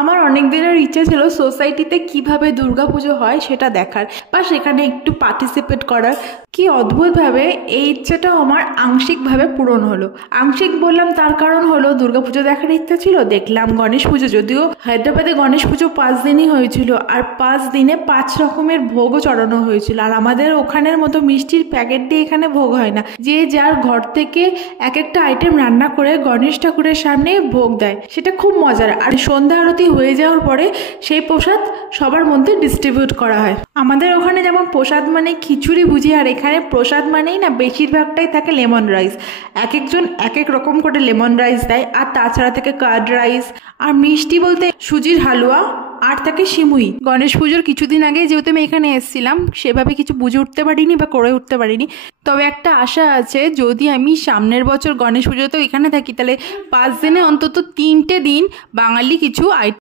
আমার অনেক দিনের ইচ্ছা ছিল সোসাইটিতে কিভাবে দুর্গাপুজো হয় সেটা দেখার বা সেখানে একটু পার্টিসিপেট করার। কি অদ্ভুতভাবে এই ইচ্ছাটাও আমার আংশিকভাবে পূরণ হলো। আংশিক বললাম তার কারণ হলো দুর্গাপুজো দেখার ইচ্ছা ছিল, দেখলাম গণেশ পুজো, যদিও হায়দ্রাবাদে গণেশ পুজো 5 দিনই হয়েছিল আর 5 দিনে 5 রকমের ভোগও চড়ানো হয়েছিল। আর আমাদের ওখানের মতো মিষ্টির প্যাকেট দিয়ে এখানে ভোগ হয় না, যে যার ঘর থেকে এক একটা আইটেম রান্না করে গণেশ ঠাকুরের সামনে ভোগ দেয়, সেটা খুব মজার। আর সন্ধ্যা আরতি হয়ে যাওয়ার পরে সেই প্রসাদ সবার মধ্যে ডিস্ট্রিবিউট করা হয়। আমাদের ওখানে যেমন প্রসাদ মানে খিচুড়ি বুঝি, আর এখানে প্রসাদ মানেই না বেশিরভাগটাই থাকে লেমন রাইস। এক একজন এক এক রকম করে লেমন রাইস দেয়, আর তাছাড়া থেকে কার্ড রাইস, আর মিষ্টি বলতে সুজির হালুয়া, আর থাকে সিমুই। গণেশ পুজোর কিছুদিন আগে যেহেতু আমি এখানে এসেছিলাম, সেভাবে কিছু বুঝে উঠতে পারিনি বা করে উঠতে পারিনি। তবে একটা আশা আছে, যদি আমি সামনের বছর গণেশ পুজোতেও এখানে থাকি, তাহলে 5 দিনে অন্তত 3টে দিন বাঙালি কিছু